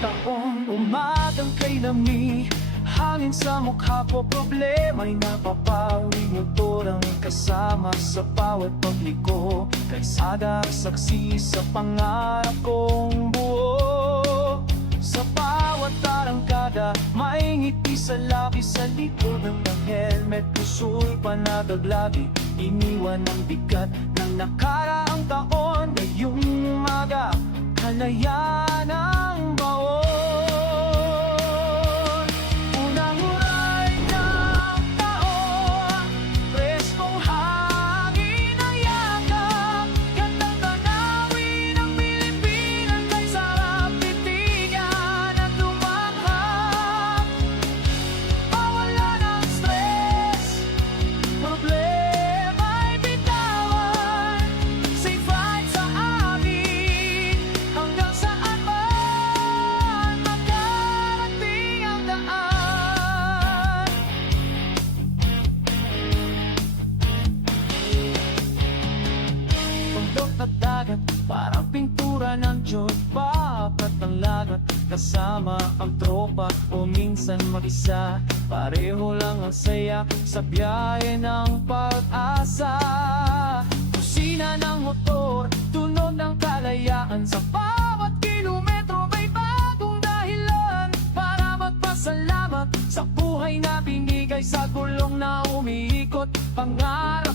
taon, umagang kay lami. Hangin sa mukha ko, problema'y napapawi. Motor ang kasama sa bawat pagliko. Kalsada ang saksi sa pangarap kong buo. Sa bawat tarangkada, may ngiti sa labi. Sa likod ng helmet, puso'y panagaglagi. Iniwan ang bigat ng nakaraang taon. Ngayong umaga, kalayaan ang baon. Unang uray ng taon, preskong hangin ang yakap. Gandang tanawin ng Pilipinas, kay sarap titigan at lumakhak. Mawala ng stress, problema'y bitawan. Safe ride sa amin, hanggang saan man makarating ang daan. Bundok at dagat, parang pintura ng Diyos. Papat ang lagat, kasama ang tropa o minsan mag-isa. Pareho lang ang saya sa biyahe ng pag-asa. Kusina ng motor, tunog ng kalayaan. Sa bawat kilometro may bagong dahilan para magpasalamat sa buhay na binigay, sa gulong na umiikot. Pangarap